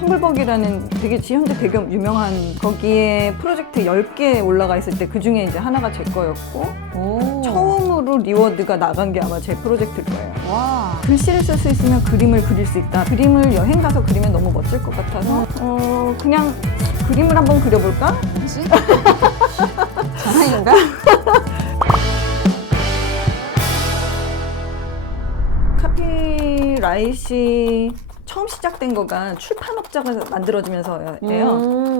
텀블벅이라는 되게 현재 되게 유명한 거기에 프로젝트 10개 올라가 있을 때 그 중에 이제 하나가 제 거였고 오. 처음으로 리워드가 나간 게 아마 제 프로젝트일 거예요. 와. 글씨를 쓸 수 있으면 그림을 그릴 수 있다. 그림을 여행 가서 그리면 너무 멋질 것 같아서 그냥 그림을 한번 그려볼까? 뭐지? 전화인가? 카피라이시 처음 시작된 거가 출판업자가 만들어지면서예요.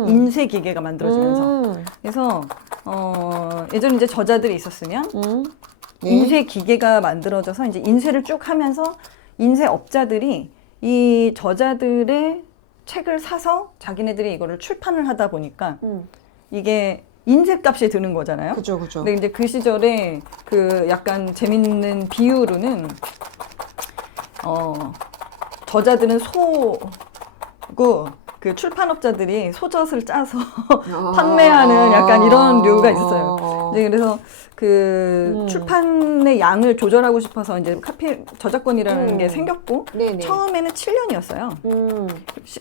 인쇄 기계가 만들어지면서. 그래서 예전에 이제 저자들이 있었으면 네. 인쇄 기계가 만들어져서 이제 인쇄를 쭉 하면서 인쇄업자들이 이 저자들의 책을 사서 자기네들이 이거를 출판을 하다 보니까 이게 인쇄값이 드는 거잖아요. 그죠, 그죠. 근데 이제 그 시절에 그 약간 재밌는 비유로는 저자들은 소고 그 출판업자들이 소젖을 짜서 판매하는 약간 이런 류가 있었어요. 네, 그래서 그 출판의 양을 조절하고 싶어서 이제 저작권이라는 게 생겼고 네네. 처음에는 7년이었어요.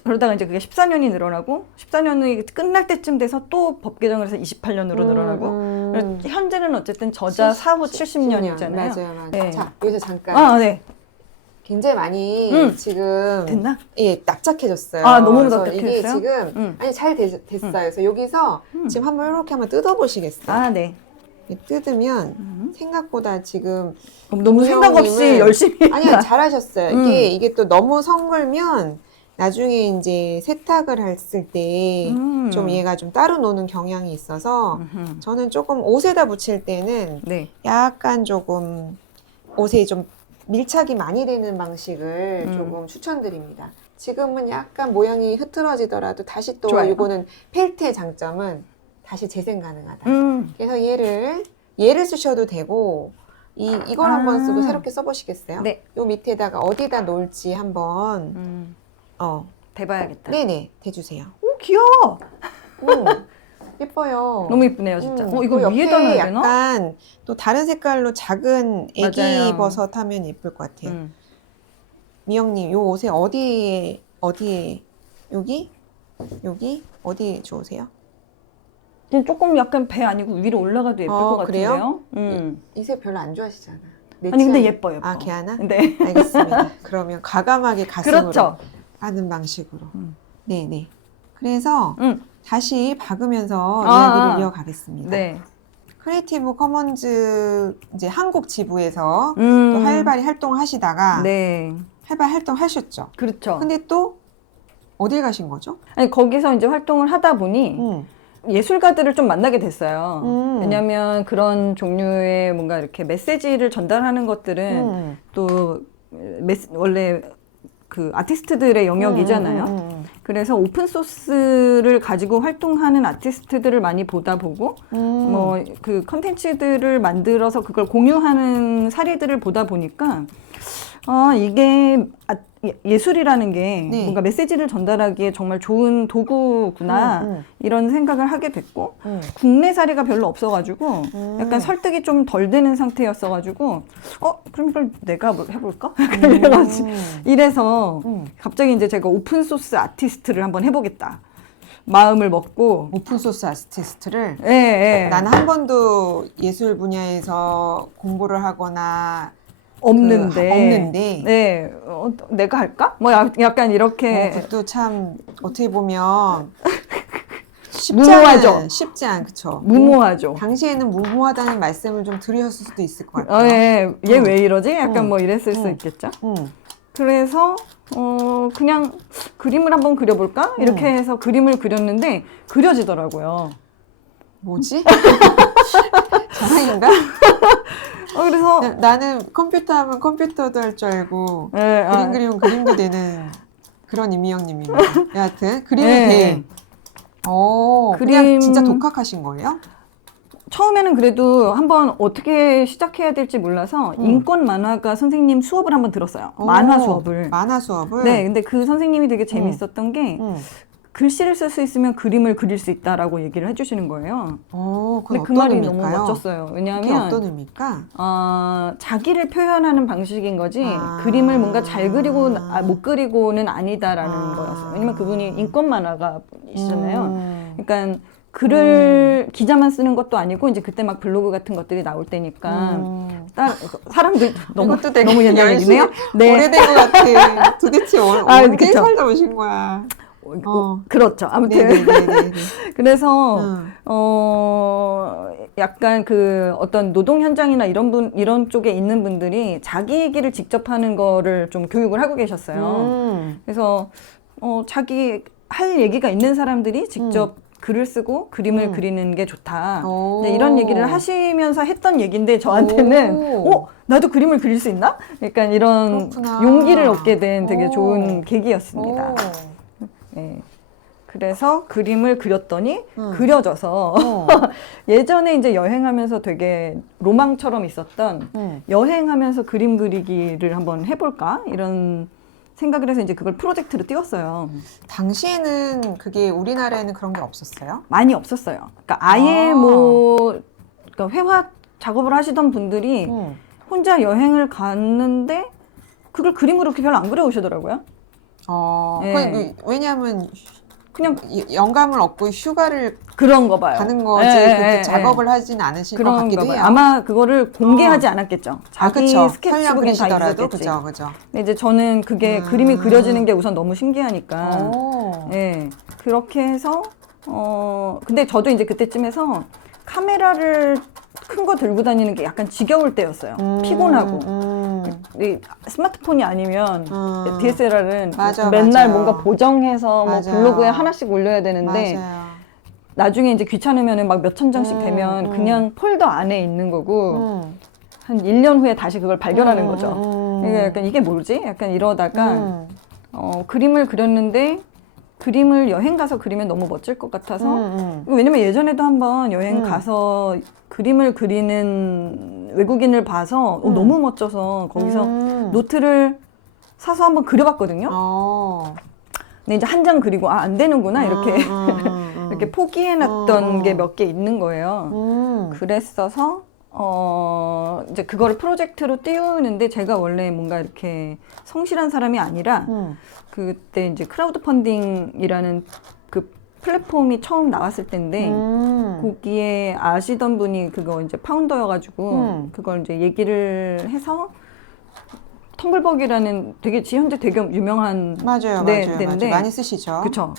그러다가 이제 그게 14년이 늘어나고 14년이 끝날 때쯤 돼서 또 법 개정을 해서 28년으로 늘어나고 현재는 어쨌든 저자 사후 70년이잖아요. 맞아요, 맞아요. 네. 자, 여기서 잠깐. 아, 네. 굉장히 많이 지금 됐나? 예, 납작해졌어요. 아, 너무 그래서 납작해졌어요? 이게 지금 아니 잘 됐어요. 그래서 여기서 지금 한번 이렇게 한번 뜯어보시겠어요? 아, 네. 뜯으면 생각보다 지금 너무 생각 없이 열심히 아니요, 잘하셨어요. 이게 또 너무 섞으면 나중에 이제 세탁을 했을 때 좀 얘가 좀 따로 노는 경향이 있어서 저는 조금 옷에다 붙일 때는 네. 약간 조금 옷에 좀 밀착이 많이 되는 방식을 조금 추천드립니다. 지금은 약간 모양이 흐트러지더라도 다시 또 좋아요. 이거는 펠트의 장점은 다시 재생 가능하다. 그래서 얘를 쓰셔도 되고 이걸 한번 쓰고 새롭게 써보시겠어요? 네. 요 밑에다가 어디다 놓을지 한번 대봐야겠다. 네네 대주세요. 오, 귀여워. 예뻐요. 너무 예쁘네요, 진짜. 이거 그 옆에 위에다 놔야 되나? 약간 또 다른 색깔로 작은 애기 맞아요. 버섯 하면 예쁠 것 같아요. 미영님, 요 옷에 어디에 여기 어디 좋으세요? 그냥 조금 약간 배 아니고 위로 올라가도 예쁠 것 그래요? 같은데요? 이 색 별로 안 좋아하시잖아. 아니 근데 예뻐. 아, 걔하나? 네. 알겠습니다. 그러면 과감하게 가슴으로 그렇죠. 하는 방식으로. 네네. 그래서 다시 박으면서 아, 이야기를 이어가겠습니다. 네. 크리에이티브 커먼즈 이제 한국 지부에서 또 활발히 활동하시다가 네. 활발 활동하셨죠. 그렇죠. 근데 또 어딜 가신 거죠? 아니 거기서 이제 활동을 하다 보니 예술가들을 좀 만나게 됐어요. 왜냐하면 그런 종류의 뭔가 이렇게 메시지를 전달하는 것들은 또 원래 그 아티스트들의 영역이잖아요. 그래서 오픈 소스를 가지고 활동하는 아티스트들을 많이 보다 보고 뭐 그 컨텐츠들을 만들어서 그걸 공유하는 사례들을 보다 보니까 이게 예술이라는 게 네. 뭔가 메시지를 전달하기에 정말 좋은 도구구나 이런 생각을 하게 됐고 국내 사례가 별로 없어가지고 약간 설득이 좀 덜 되는 상태였어가지고 그럼 이걸 내가 뭐 해볼까? 이래서 갑자기 이제 제가 오픈 소스 아티스트를 한번 해보겠다 마음을 먹고 오픈소스 아티스트를 예. 나는 한 번도 예술 분야에서 공부를 하거나 없는데 네. 내가 할까? 뭐 약간 이렇게 그것도 참 어떻게 보면 무모하죠. 쉽지 않, 그쵸? 무모하죠. 당시에는 무모하다는 말씀을 좀 들으셨을 수도 있을 것 같아요. 얘 왜 이러지? 약간 뭐 이랬을 수 있겠죠. 그래서 그냥 그림을 한번 그려볼까? 이렇게 해서 그림을 그렸는데 그려지더라고요. 뭐지? 전화인가? 그래서 나는 컴퓨터 하면 컴퓨터도 할 줄 알고 그림 그리면 그림도 되는 그런 이미영님입니다. 여하튼 그림이 돼. 그냥 진짜 독학하신 거예요? 처음에는 그래도 한번 어떻게 시작해야 될지 몰라서 인권 만화가 선생님 수업을 한번 들었어요. 만화 수업을. 만화 수업을? 네, 근데 그 선생님이 되게 재밌었던 게 글씨를 쓸 수 있으면 그림을 그릴 수 있다라고 얘기를 해주시는 거예요. 그건 근데 그 어떤 말이 의미일까요? 너무 멋졌어요. 그게 왜냐하면 어떤 의미일까? 자기를 표현하는 방식인 거지 그림을 뭔가 잘 그리고 못 그리고는 아니다라는 거였어요. 왜냐면 그분이 인권 만화가이시잖아요. 그러니까 글을 기자만 쓰는 것도 아니고 이제 그때 막 블로그 같은 것들이 나올 때니까 사람들 너무 이것도 되게 너무 옛날 열심히 얘기네요. 네. 오래된 것 같아. 도대체 언제 그쵸. 살다 오신 거야? 그렇죠. 아무튼 네네네네. 그래서 약간 그 어떤 노동 현장이나 이런 쪽에 있는 분들이 자기 얘기를 직접 하는 거를 좀 교육을 하고 계셨어요. 그래서 자기 할 얘기가 있는 사람들이 직접 글을 쓰고 그림을 그리는 게 좋다. 네, 이런 얘기를 하시면서 했던 얘기인데 저한테는 나도 그림을 그릴 수 있나? 약간 이런 그렇구나. 용기를 얻게 된 되게 좋은 계기였습니다. 네. 그래서 그림을 그렸더니 그려져서 예전에 이제 여행하면서 되게 로망처럼 있었던 여행하면서 그림 그리기를 한번 해볼까? 이런 생각을 해서 이제 그걸 프로젝트로 띄웠어요. 당시에는 그게 우리나라에는 그런 게 없었어요? 많이 없었어요. 그러니까 아예 그러니까 회화 작업을 하시던 분들이 혼자 여행을 갔는데 그걸 그림으로 별로 안 그려오시더라고요. 네. 왜냐하면 그냥 영감을 얻고 휴가를 그런 거 봐요. 가는 거지 그렇게 작업을 하진 않으실 것 같기도 해요. 아마 그거를 공개하지 않았겠죠. 자기 그쵸. 스케치북엔 다 그리시더라도 있었겠지. 그죠. 근데 이제 저는 그게 그림이 그려지는 게 우선 너무 신기하니까. 예. 그렇게 해서 근데 저도 이제 그때쯤에서 카메라를 큰 거 들고 다니는 게 약간 지겨울 때였어요. 피곤하고. 이 스마트폰이 아니면 DSLR은 맨날 맞아요. 뭔가 보정해서 뭐 맞아요. 블로그에 하나씩 올려야 되는데 맞아요. 나중에 이제 귀찮으면은 막 몇천 장씩 되면 그냥 폴더 안에 있는 거고 한 1년 후에 다시 그걸 발견하는 거죠. 그러니까 약간 이게 뭐지? 약간 이러다가 그림을 그렸는데 그림을 여행 가서 그리면 너무 멋질 것 같아서 왜냐면 예전에도 한번 여행 가서 그림을 그리는 외국인을 봐서 너무 멋져서 거기서 노트를 사서 한번 그려봤거든요. 근데 이제 한 장 그리고 안 되는구나 이렇게 이렇게 포기해놨던 게 몇 개 있는 거예요. 그랬어서 이제 그거를 프로젝트로 띄우는데 제가 원래 뭔가 이렇게 성실한 사람이 아니라 그때 이제 크라우드 펀딩이라는 그 플랫폼이 처음 나왔을 때인데 거기에 아시던 분이 그거 이제 파운더여가지고 그걸 이제 얘기를 해서 텀블벅이라는 되게 현재 되게 유명한 맞아요. 많이 쓰시죠. 그쵸.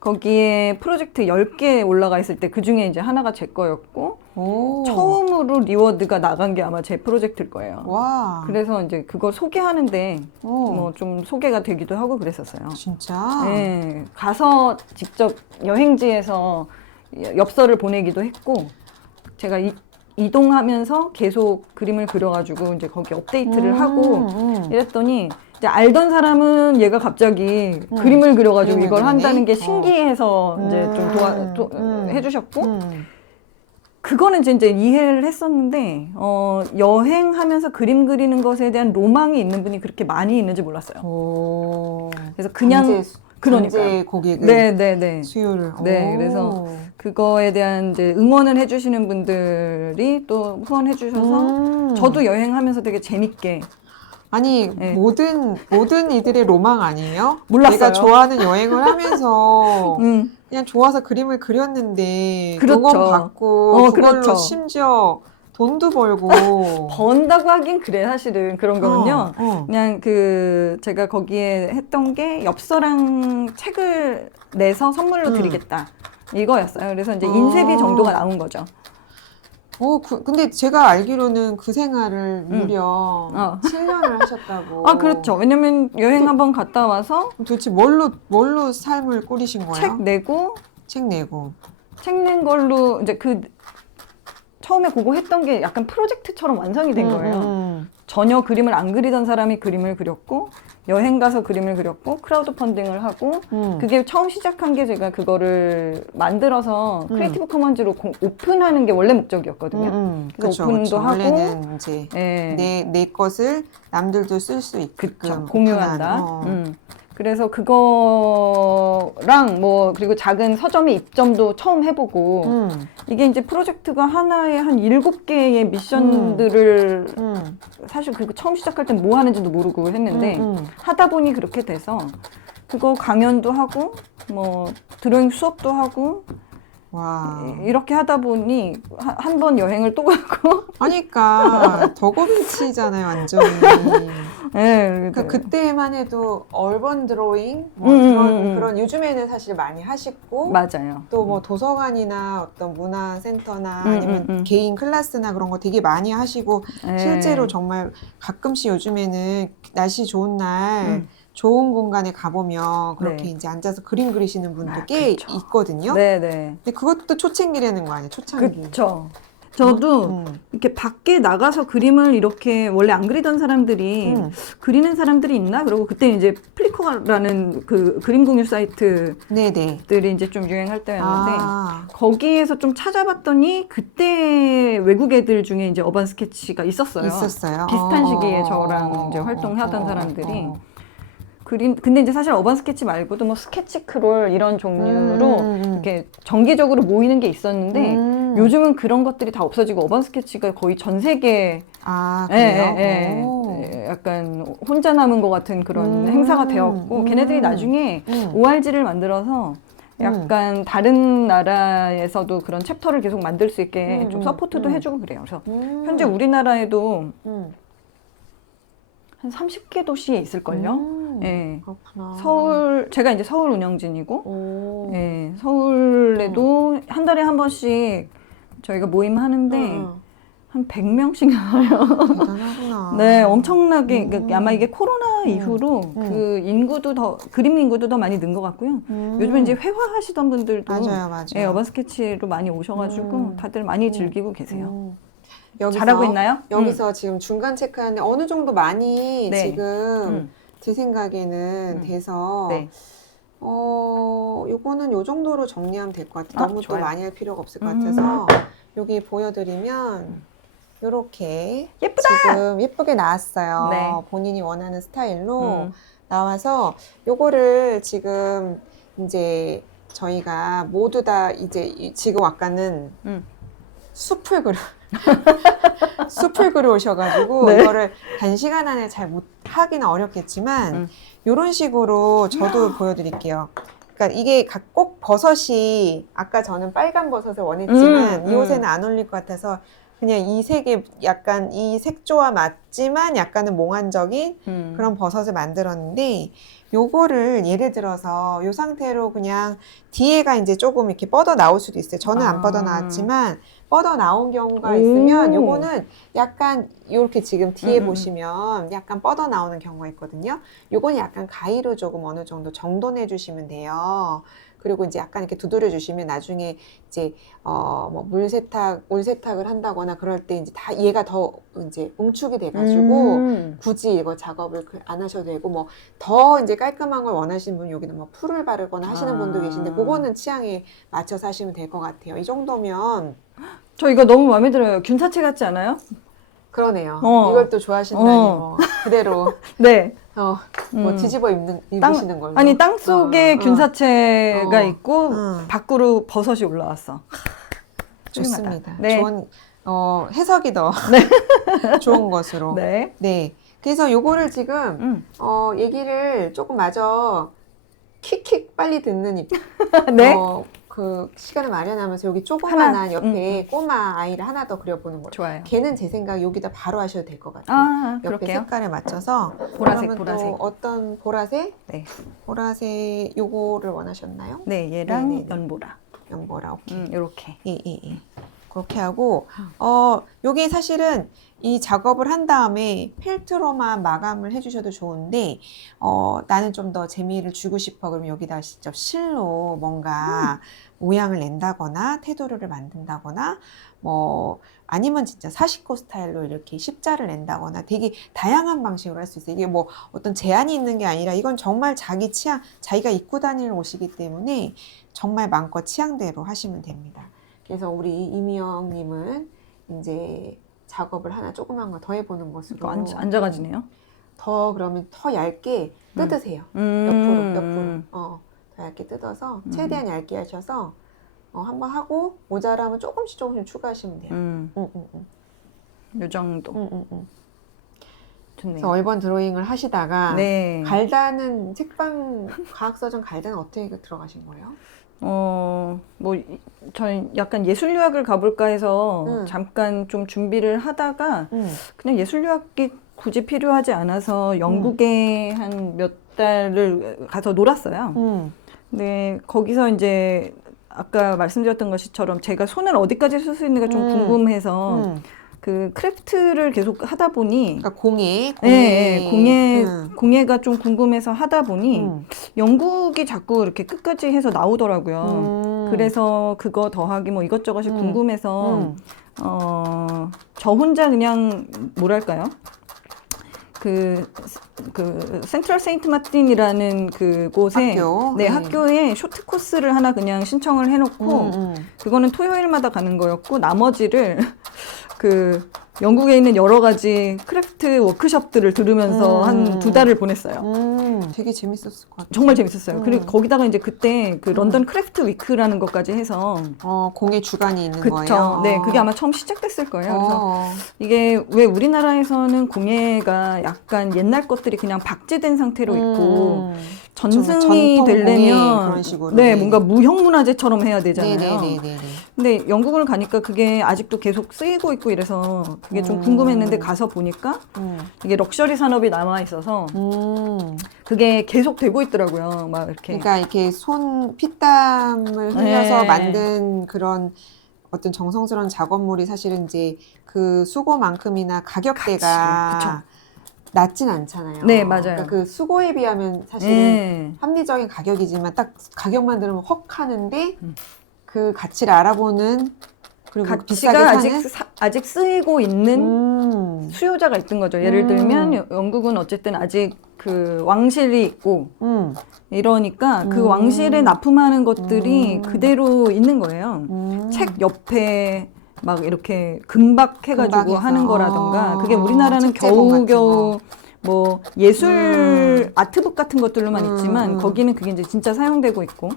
거기에 프로젝트 10개 올라가 있을 때 그 중에 이제 하나가 제 거였고 처음으로 리워드가 나간 게 아마 제 프로젝트일 거예요. 와. 그래서 이제 그걸 소개하는데 뭐 좀 소개가 되기도 하고 그랬었어요. 진짜? 네, 가서 직접 여행지에서 엽서를 보내기도 했고 제가 이동하면서 계속 그림을 그려가지고 이제 거기 업데이트를 하고 이랬더니 이제 알던 사람은 얘가 갑자기 그림을 그려가지고 그림을 이걸 그리네? 한다는 게 신기해서 이제 좀 해주셨고 그거는 이제 이해를 했었는데 여행하면서 그림 그리는 것에 대한 로망이 있는 분이 그렇게 많이 있는지 몰랐어요. 그래서 그냥 그러니까 고객을 네네네 수요를 네 그래서 그거에 대한 이제 응원을 해주시는 분들이 또 후원해 주셔서 저도 여행하면서 되게 재밌게 아니 모든 이들의 로망 아니에요? 몰랐어요. 내가 좋아하는 여행을 하면서 그냥 좋아서 그림을 그렸는데 그렇죠. 그거 받고 그걸로 그렇죠. 심지어 돈도 벌고 번다고 하긴 그래 사실은 그런 거는요. 그냥 제가 거기에 했던 게 엽서랑 책을 내서 선물로 드리겠다 이거였어요. 그래서 이제 인쇄비 정도가 나온 거죠. 근데 제가 알기로는 그 생활을 무려 7년을 하셨다고. 그렇죠. 왜냐면 여행 한번 갔다 와서 도대체 뭘로 삶을 꾸리신 거예요? 책 내고 책 낸 걸로 이제 처음에 그거 했던 게 약간 프로젝트처럼 완성이 된 거예요. 전혀 그림을 안 그리던 사람이 그림을 그렸고 여행 가서 그림을 그렸고 크라우드 펀딩을 하고 그게 처음 시작한 게 제가 그거를 만들어서 크리에이티브 커먼즈로 오픈하는 게 원래 목적이었거든요. 그래서 오픈도 하고 원래는 이제 내 것을 남들도 쓸 수 있게끔 공유한다. 그래서 그거랑 뭐 그리고 작은 서점의 입점도 처음 해보고 이게 이제 프로젝트가 하나에 한 7개의 미션들을 사실 그거 처음 시작할 땐 뭐 하는지도 모르고 했는데 하다 보니 그렇게 돼서 그거 강연도 하고 뭐 드로잉 수업도 하고 와. 이렇게 하다 보니 한 번 여행을 또 가고 그러니까 더고빈치잖아요, 완전히. 네, 그러니까 그때만 해도 얼번 드로잉 뭐 그런 요즘에는 사실 많이 하시고 맞아요. 또 뭐 도서관이나 어떤 문화센터나 아니면 개인 클래스나 그런 거 되게 많이 하시고 네. 실제로 정말 가끔씩 요즘에는 날씨 좋은 날 좋은 공간에 가보면 그렇게 네. 이제 앉아서 그림 그리시는 분들 꽤 그쵸. 있거든요. 네네. 근데 그것도 초창기라는 거 아니에요? 초창기. 그쵸. 저도 이렇게 밖에 나가서 그림을 이렇게 원래 안 그리던 사람들이 그리는 사람들이 있나? 그러고 그때 이제 플리커라는 그 그림 공유 사이트들이 네네. 이제 좀 유행할 때였는데 아, 거기에서 좀 찾아봤더니 그때 외국 애들 중에 이제 어반 스케치가 있었어요. 있었어요. 비슷한 시기에 저랑 이제 활동하던 사람들이. 근데 이제 사실 어반 스케치 말고도 뭐 스케치 크롤 이런 종류로 이렇게 정기적으로 모이는 게 있었는데 요즘은 그런 것들이 다 없어지고 어반 스케치가 거의 전 세계 아, 그래요? 약간 혼자 남은 것 같은 그런 행사가 되었고 걔네들이 나중에 ORG를 만들어서 약간 다른 나라에서도 그런 챕터를 계속 만들 수 있게 좀 서포트도 해주고 그래요. 그래서 현재 우리나라에도 한 30개 도시에 있을걸요? 예. 그렇구나. 제가 이제 서울 운영진이고, 오. 예, 서울에도 한 달에 한 번씩 저희가 모임 하는데, 한 100명씩 나와요. 대단하구나. 네, 엄청나게, 아마 이게 코로나 이후로 그 그림 인구도 더 많이 는 것 같고요. 요즘에 이제 회화 하시던 분들도 맞아요. 예, 어반 스케치로 많이 오셔가지고 다들 많이 즐기고 계세요. 잘하고 있나요? 여기서 지금 중간 체크하는데 어느 정도 많이 네. 지금 제 생각에는 돼서 네. 요거는 요 정도로 정리하면 될 것 같아요. 너무 좋아요. 또 많이 할 필요가 없을 것 같아서 여기 보여드리면 요렇게 예쁘다! 지금 예쁘게 나왔어요. 네. 본인이 원하는 스타일로 나와서 요거를 지금 이제 저희가 모두 다 이제 지금 아까는 숲을 그려오셔가지고 네. 이거를 단시간 안에 잘 못 하기는 어렵겠지만 이런 식으로 저도 보여드릴게요. 그러니까 이게 꼭 버섯이 아까 저는 빨간 버섯을 원했지만 이 옷에는 안 어울릴 것 같아서 그냥 이 색에 약간 이 색조와 맞지만 약간은 몽환적인 그런 버섯을 만들었는데 요거를 예를 들어서 요 상태로 그냥 뒤에가 이제 조금 이렇게 뻗어 나올 수도 있어요. 저는 안 뻗어 나왔지만 뻗어 나온 경우가 있으면 요거는 약간 이렇게 지금 뒤에 보시면 약간 뻗어 나오는 경우가 있거든요. 요건 약간 가위로 조금 어느 정도 정돈해 주시면 돼요. 그리고 이제 약간 이렇게 두드려 주시면 나중에 이제 뭐 물세탁을 한다거나 그럴 때 이제 다 얘가 더 이제 응축이 돼가지고 굳이 이거 작업을 안 하셔도 되고 뭐 더 이제 깔끔한 걸 원하시는 분 여기는 뭐 풀을 바르거나 하시는 분도 계신데 그거는 취향에 맞춰서 하시면 될 것 같아요. 이 정도면 저 이거 너무 마음에 들어요. 균사체 같지 않아요? 그러네요. 이걸 또 좋아하신다니 뭐 그대로 네. 뭐 뒤집어 입으시는 걸로. 아니 땅 속에 균사체가 있고 밖으로 버섯이 올라왔어. 좋습니다. 네. 좋은 해석이 더 좋은 것으로. 네. 네. 그래서 요거를 지금 얘기를 조금 마저 킥킥 빨리 듣는 네. 그 시간을 마련하면서 여기 조그만한 하나, 옆에 꼬마 아이를 하나 더 그려보는 거예요. 좋아요. 걔는 제 생각 여기다 바로 하셔도 될 것 같아요. 아, 옆에 그럴게요. 색깔에 맞춰서. 보라색, 그러면 보라색. 또 어떤 보라색? 네. 보라색 요거를 원하셨나요? 네, 얘랑 네네네. 연보라. 연보라, 오케이. 요렇게. 예. 그렇게 하고, 요게 사실은 이 작업을 한 다음에 펠트로만 마감을 해주셔도 좋은데, 나는 좀 더 재미를 주고 싶어. 그러면 여기다 직접 실로 뭔가 모양을 낸다거나, 테두리를 만든다거나, 뭐, 아니면 진짜 사시코 스타일로 이렇게 십자를 낸다거나 되게 다양한 방식으로 할 수 있어요. 이게 뭐 어떤 제한이 있는 게 아니라 이건 정말 자기 취향, 자기가 입고 다니는 옷이기 때문에 정말 마음껏 취향대로 하시면 됩니다. 그래서 우리 이미영님은 이제 작업을 하나 조그만 거 더 해보는 것으로. 안 작아지네요. 더 그러면 더 얇게 뜯으세요. 옆으로. 더 얇게 뜯어서 최대한 얇게 하셔서 한번 하고 모자라면 조금씩 추가하시면 돼요. 요 정도. 좋네요. 그래서 얼번 드로잉을 하시다가 네. 갈단은 책방 과학서적 갈단은 어떻게 들어가신 거예요? 저는 약간 예술유학을 가볼까 해서 잠깐 좀 준비를 하다가 그냥 예술유학이 굳이 필요하지 않아서 영국에 한 몇 달을 가서 놀았어요. 근데 거기서 이제 아까 말씀드렸던 것처럼 제가 손을 어디까지 쓸 수 있는가 좀 궁금해서 그 크래프트를 계속 하다 보니 그러니까 공예 공예가 좀 궁금해서 하다 보니 영국이 자꾸 이렇게 끝까지 해서 나오더라고요. 그래서 그거 더하기 뭐 이것저것이 궁금해서 저 혼자 그냥 뭐랄까요? 그 센트럴 세인트 마틴이라는 그 곳에 학교에 쇼트 코스를 하나 그냥 신청을 해놓고 그거는 토요일마다 가는 거였고 나머지를 그 영국에 있는 여러 가지 크래프트 워크숍들을 들으면서 한 2달을 보냈어요. 되게 재밌었을 것 같아요. 정말 재밌었어요. 그리고 거기다가 이제 그때 그 런던 크래프트 위크라는 것까지 해서 공예 주간이 있는 거예요. 그쵸. 네, 그게 아마 처음 시작됐을 거예요. 그래서 이게 왜 우리나라에서는 공예가 약간 옛날 것들이 그냥 박제된 상태로 있고 전승이 되려면 그런 식으로. 네, 뭔가 무형문화재처럼 해야 되잖아요. 네네네네. 근데 영국을 가니까 그게 아직도 계속 쓰이고 있고 이래서 그게 좀 궁금했는데 가서 보니까 이게 럭셔리 산업이 남아 있어서 그게 계속 되고 있더라고요. 막 이렇게. 그러니까 이렇게 손 피땀을 흘려서 네. 만든 그런 어떤 정성스러운 작업물이 사실은 이제 그 수고만큼이나 가격대가 낮진 않잖아요. 네, 맞아요. 그러니까 그 수고에 비하면 사실은 합리적인 가격이지만 딱 가격만 들으면 헉 하는데 그 가치를 알아보는 그리고 가치가 비싸게 아직 쓰이고 있는 수요자가 있던 거죠. 예를 들면 영국은 어쨌든 아직 그 왕실이 있고 이러니까 그 왕실에 납품하는 것들이 그대로 있는 거예요. 책 옆에 막 이렇게 금박해가지고 하는 거라던가 그게 우리나라는 겨우겨우 뭐 예술 아트북 같은 것들로만 있지만 거기는 그게 이제 진짜 사용되고 있고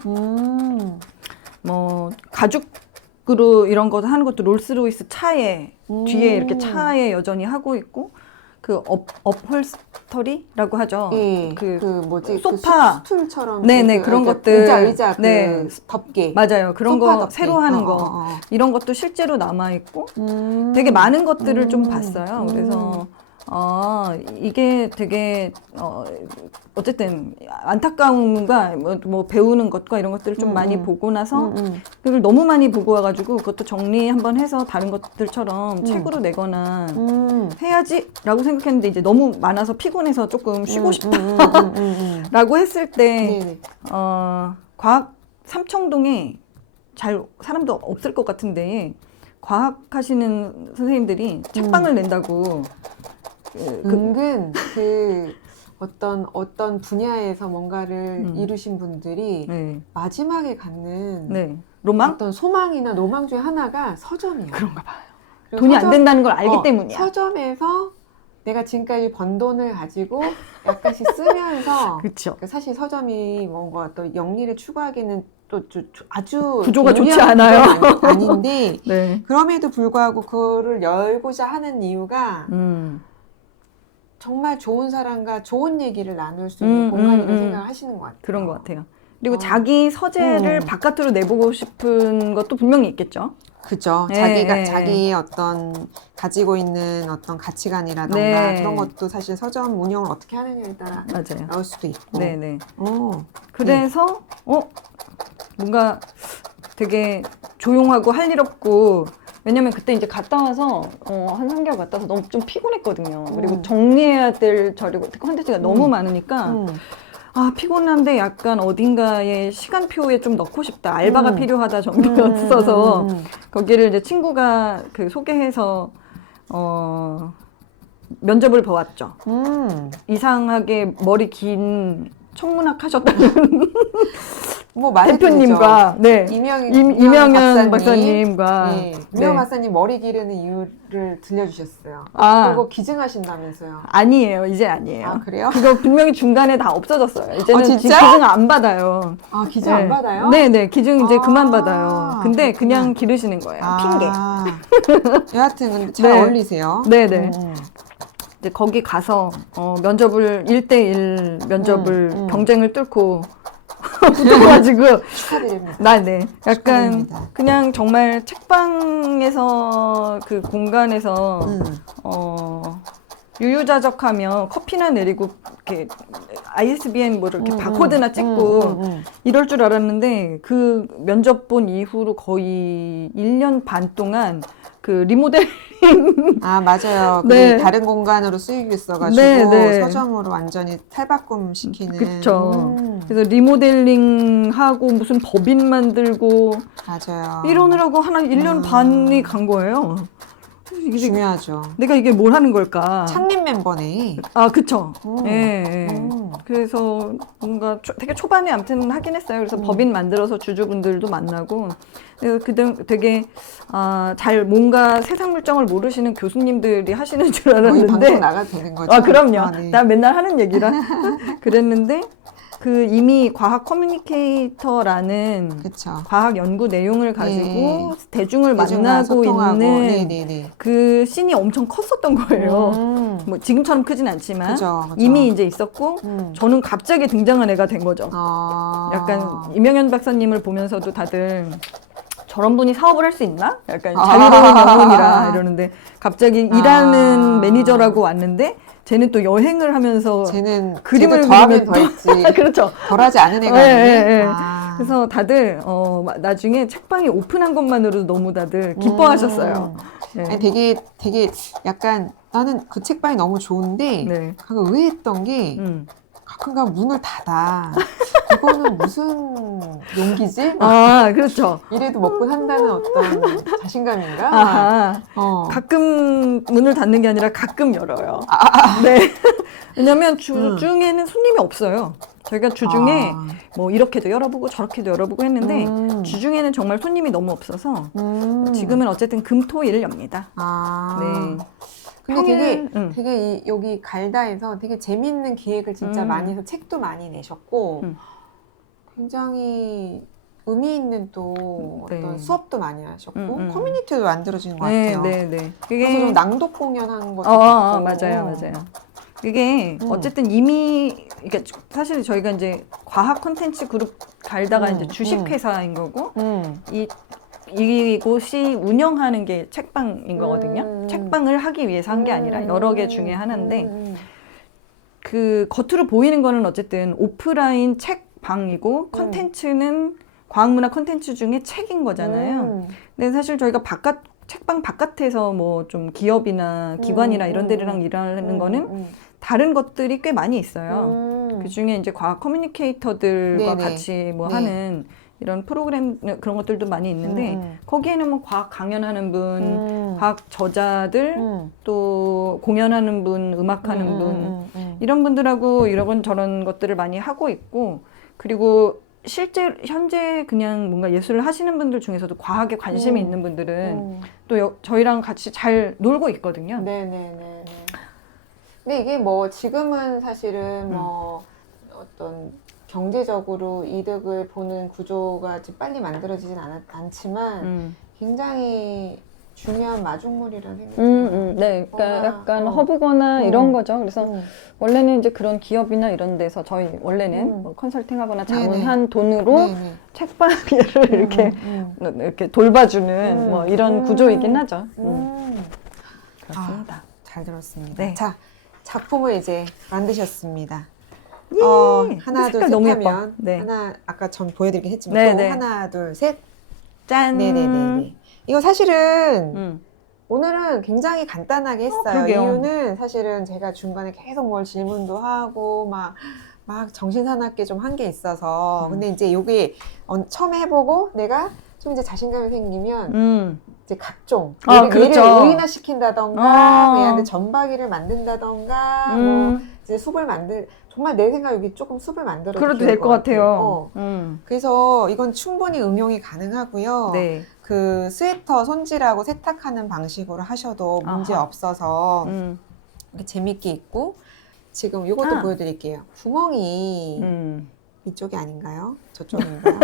뭐 가죽으로 이런 거 하는 것도 롤스로이스 차에 뒤에 이렇게 차에 여전히 하고 있고 그 업홀스터리라고 하죠. 그 뭐지 소파 그 스툴처럼 네네 그런 것들 의자 네 그 덮개 맞아요. 그런 거 덮개. 새로 하는 거 이런 것도 실제로 남아 있고 되게 많은 것들을 좀 봤어요. 그래서 이게 되게 어쨌든 안타까움과 뭐 배우는 것과 이런 것들을 좀 많이 보고 나서 그걸 너무 많이 보고 와가지고 그것도 정리 한번 해서 다른 것들처럼 책으로 내거나 해야지라고 생각했는데 이제 너무 많아서 피곤해서 조금 쉬고 싶다라고 했을 때 과학 삼청동에 잘 사람도 없을 것 같은데 과학 하시는 선생님들이 책방을 낸다고 은근 그 어떤 분야에서 뭔가를 이루신 분들이 마지막에 갖는 로망? 어떤 소망이나 로망 중에 하나가 서점이에요. 그런가 봐요. 돈이 안 된다는 걸 알기 때문이야. 서점에서 내가 지금까지 번 돈을 가지고 약간씩 쓰면서 그쵸. 사실 서점이 뭔가 또 영리를 추구하기는 또 아주 구조가 좋지 않아요. 아닌데 네. 그럼에도 불구하고 그거를 열고자 하는 이유가 정말 좋은 사람과 좋은 얘기를 나눌 수 있는 공간이라고 생각을 하시는 것 같아요. 그런 것 같아요. 그리고 자기 서재를 바깥으로 내보고 싶은 것도 분명히 있겠죠. 그죠. 자기의 어떤 가지고 있는 어떤 가치관이라던가 그런 것도 사실 서점 운영을 어떻게 하느냐에 따라 나올 수도 있고. 네네. 그래서 뭔가 되게 조용하고 할 일 없고 왜냐면 그때 이제 갔다 와서 한 3개월 갔다 와서 너무 좀 피곤했거든요. 그리고 정리해야 될 자료가 컨텐츠가 너무 많으니까 피곤한데 약간 어딘가에 시간표에 좀 넣고 싶다. 알바가 필요하다 정도였어서 거기를 이제 친구가 그 소개해서 면접을 봐왔죠. 이상하게 머리 긴 천문학 하셨다는 뭐 말해도 대표님과 네. 이명현 박사님과 네. 이명현 박사님 머리 기르는 이유를 들려주셨어요. 아. 그거 기증하신다면서요? 아니에요. 이제 아니에요. 아, 그래요? 그거 분명히 중간에 다 없어졌어요. 이제는 진짜? 기증 안 받아요. 아, 기증 네. 안 받아요? 네네. 기증 이제 그만 받아요. 근데 그렇구나. 그냥 기르시는 거예요. 핑계. 여하튼 근데 잘 네. 어울리세요. 네네. 이제 거기 가서 면접을 1대1 면접을 경쟁을 뚫고 붙어가지고 축하드립니다. 네. 약간 축하드립니다. 그냥 정말 책방에서 그 공간에서 유유자적하며 커피나 내리고 이렇게 ISBN 뭐 이렇게 바코드나 찍고 이럴 줄 알았는데 그 면접 본 이후로 거의 1년 반 동안 그 리모델링 아, 맞아요. 네. 다른 공간으로 쓰이고 있어가지고 네. 서점으로 완전히 탈바꿈 시키는. 그쵸. 그래서 리모델링하고 무슨 법인 만들고 맞아요. 이러느라고 1년 반이 간 거예요. 이게 중요하죠. 내가 이게 뭘 하는 걸까? 창립 멤버네. 아, 그쵸. 예. 그래서 뭔가 되게 초반에 아무튼 하긴 했어요. 그래서 법인 만들어서 주주분들도 만나고. 그래서 되게, 잘 뭔가 세상 물정을 모르시는 교수님들이 하시는 줄 거의 방송 알았는데. 나가도 되는 거죠? 아, 그럼요. 네. 나 맨날 하는 얘기라. 그랬는데, 이미 과학 커뮤니케이터라는 그쵸. 과학 연구 내용을 가지고 네. 대중을 대중과 만나고 소통하고. 있는 네네네. 그 씬이 엄청 컸었던 거예요. 뭐 지금처럼 크진 않지만 그죠. 이미 이제 있었고 저는 갑자기 등장한 애가 된 거죠. 약간 이명현 박사님을 보면서도 다들 저런 분이 사업을 할 수 있나? 약간 자유로운 영혼이라 이러는데 갑자기 일하는 매니저라고 왔는데 쟤는 또 여행을 하면서 쟤는 그림을 더하면 그리면 더했지. 그렇죠. 덜하지 않은 애가 네, 있네. 네, 네. 그래서 다들 나중에 책방이 오픈한 것만으로도 너무 다들 기뻐하셨어요. 네. 아니, 되게 약간 나는 그 책방이 너무 좋은데 네. 가끔 의외했던 게 가끔가 문을 닫아. 그거는 무슨 용기지? 아, 그렇죠. 이래도 먹고 산다는 어떤 자신감인가? 아하. 가끔 문을 닫는 게 아니라 가끔 열어요. 네. 왜냐면 주중에는 손님이 없어요. 저희가 주중에 뭐 이렇게도 열어보고 저렇게도 열어보고 했는데 주중에는 정말 손님이 너무 없어서 지금은 어쨌든 금토일을 엽니다. 네. 근데 되게 여기 갈다에서 되게 재밌는 기획을 진짜 많이 해서 책도 많이 내셨고 굉장히 의미 있는 또 어떤 수업도 많이 하셨고 커뮤니티도 만들어지는 것 같아요. 네. 그래서 좀 낭독 공연하는 것도 맞아요. 그게 어쨌든 이미 그러니까 사실 저희가 이제 과학 콘텐츠 그룹 갈다가 이제 주식회사인 거고 이곳이 운영하는 게 책방인 거거든요. 책방을 하기 위해서 한 게 아니라 여러 개 중에 하나인데 그 겉으로 보이는 거는 어쨌든 오프라인 책방이고 콘텐츠는 과학문화 콘텐츠 중에 책인 거잖아요. 근데 사실 저희가 책방 바깥에서 뭐 좀 기업이나 기관이나 이런 데랑 일하는 거는 다른 것들이 꽤 많이 있어요. 그 중에 이제 과학 커뮤니케이터들과 같이 뭐 하는 이런 프로그램 그런 것들도 많이 있는데 거기에는 뭐 과학 강연하는 분, 과학 저자들, 또 공연하는 분, 음악하는 분 이런 분들하고 이런저런 것들을 많이 하고 있고 그리고 실제 현재 그냥 뭔가 예술을 하시는 분들 중에서도 과학에 관심이 있는 분들은 또 저희랑 같이 잘 놀고 있거든요. 네네네. 근데 이게 뭐 지금은 사실은 뭐 어떤 경제적으로 이득을 보는 구조가 지금 빨리 만들어지진 않지만 굉장히 중요한 마중물이라는 생각이 들어요. 네, 그러니까 약간 허브거나 이런 거죠. 그래서 원래는 이제 그런 기업이나 이런 데서 저희 원래는 뭐 컨설팅하거나 자문한 돈으로 책방을 이렇게 돌봐주는 뭐 이런 구조이긴 하죠. 그렇습니다. 잘 들었습니다. 네. 자, 작품을 이제 만드셨습니다. 하나, 둘, 셋 너무 하면 네. 하나 아까 전 보여드리긴 했지만 네네. 또 하나, 둘, 셋. 짠. 네네네. 이거 사실은 오늘은 굉장히 간단하게 했어요. 그러게요. 이유는 사실은 제가 중간에 계속 뭘 질문도 하고 막 정신사납게 좀 한 게 있어서 근데 이제 요게 처음에 해보고 내가 좀 이제 자신감이 생기면 이제 각종 그렇죠. 얘를 의인화 시킨다던가 뭐 얘한테 전박이를 만든다던가 뭐 이제 정말 내 생각 여기 조금 숲을 만들어도 그래도 좋을 될 것 같아요. 같아요. 그래서 이건 충분히 응용이 가능하고요. 네. 그 스웨터 손질하고 세탁하는 방식으로 하셔도 문제 아하. 없어서 이렇게 재밌게 입고 지금 이것도 보여드릴게요. 구멍이 이쪽이 아닌가요? 저쪽인가요?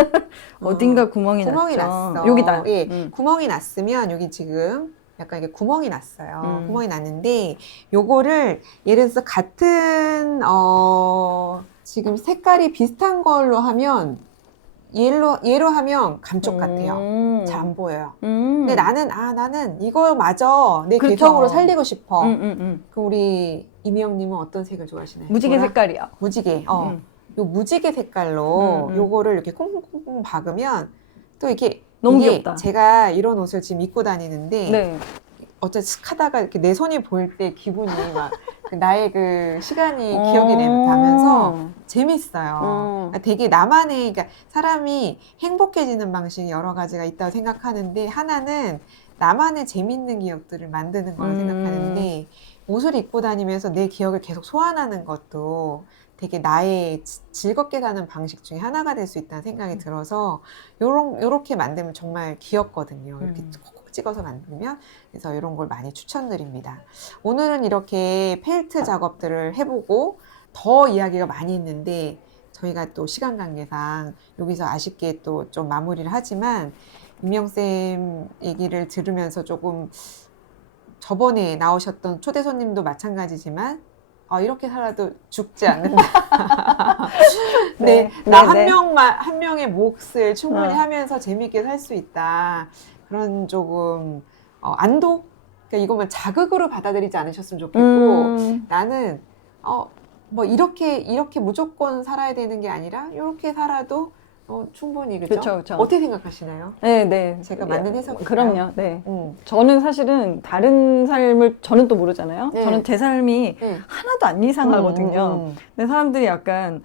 어딘가 구멍이 구멍이 났죠. 났어. 여기다. 예, 구멍이 났으면 여기 지금 약간 이게 구멍이 났어요. 구멍이 났는데 요거를 예를 들어서 같은 지금 색깔이 비슷한 걸로 하면 얘로 하면 감쪽 같아요. 잘 안 보여요. 근데 나는 이거 맞아. 내 그렇죠. 개성으로 살리고 싶어. 그럼 그럼 우리 이미영님은 어떤 색을 좋아하시나요? 무지개 보라? 색깔이요. 무지개. 요 무지개 색깔로 요거를 이렇게 콩콩콩 박으면 또 이게 너무 이게 귀엽다. 제가 이런 옷을 지금 입고 다니는데 네. 어쩌 하다가 이렇게 내 손이 보일 때 기분이 막 나의 그 시간이 기억이 나면서 재밌어요. 그러니까 되게 나만의 그러니까 사람이 행복해지는 방식이 여러 가지가 있다고 생각하는데 하나는 나만의 재밌는 기억들을 만드는 거라고 생각하는데 옷을 입고 다니면서 내 기억을 계속 소환하는 것도 되게 나의 즐겁게 사는 방식 중에 하나가 될 수 있다는 생각이 들어서 요렇게 만들면 정말 귀엽거든요. 이렇게 콕콕 찍어서 만들면. 그래서 이런 걸 많이 추천드립니다. 오늘은 이렇게 펠트 작업들을 해보고 더 이야기가 많이 있는데 저희가 또 시간 관계상 여기서 아쉽게 또 좀 마무리를 하지만 임영쌤 얘기를 들으면서 조금 저번에 나오셨던 초대 손님도 마찬가지지만 이렇게 살아도 죽지 않는다. 네, 나 한 명의 몫을 충분히 하면서 재밌게 살 수 있다. 그런 조금 안도? 그러니까 이거만 자극으로 받아들이지 않으셨으면 좋겠고 나는 뭐 이렇게 무조건 살아야 되는 게 아니라 이렇게 살아도 충분히 그렇죠? 그쵸. 어떻게 생각하시나요? 네. 제가 맞는 해석일까요? 그럼요. 네. 저는 사실은 다른 삶을 저는 또 모르잖아요. 네. 저는 제 삶이 하나도 안 이상하거든요. 근데 사람들이 약간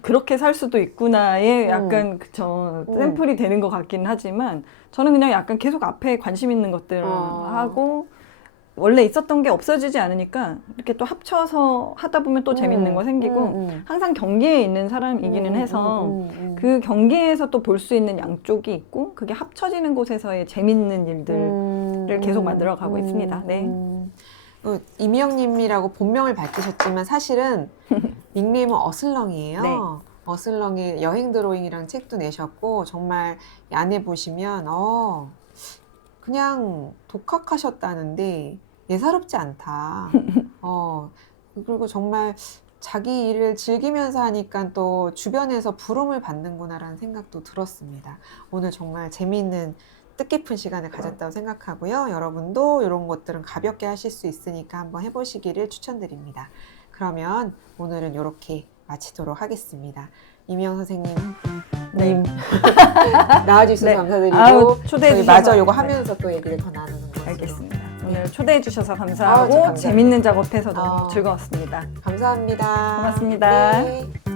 그렇게 살 수도 있구나에 약간 샘플이 되는 것 같긴 하지만 저는 그냥 약간 계속 앞에 관심 있는 것들을 하고 원래 있었던 게 없어지지 않으니까 이렇게 또 합쳐서 하다 보면 또 재밌는 거 생기고 항상 경계에 있는 사람이기는 해서 그 경계에서 또 볼 수 있는 양쪽이 있고 그게 합쳐지는 곳에서의 재밌는 일들을 계속 만들어 가고 있습니다. 네. 이미영님이라고 본명을 밝히셨지만 사실은 닉네임은 어슬렁이에요. 네. 어슬렁의 여행 드로잉이랑 책도 내셨고 정말 안에 보시면 그냥 독학하셨다는데 예사롭지 않다. 그리고 정말 자기 일을 즐기면서 하니까 또 주변에서 부름을 받는구나라는 생각도 들었습니다. 오늘 정말 재미있는 뜻깊은 시간을 가졌다고 생각하고요. 여러분도 이런 것들은 가볍게 하실 수 있으니까 한번 해보시기를 추천드립니다. 그러면 오늘은 이렇게 마치도록 하겠습니다. 이미영 선생님, 나와주셔서 네. 감사드리고 초대해 저희 주셔서 마저 이거 하면서 또 얘기를 더 나누는 거죠. 알겠습니다. 오늘 초대해 주셔서 감사하고 감사합니다. 재밌는 작업해서 너무 즐거웠습니다. 감사합니다. 고맙습니다. 네.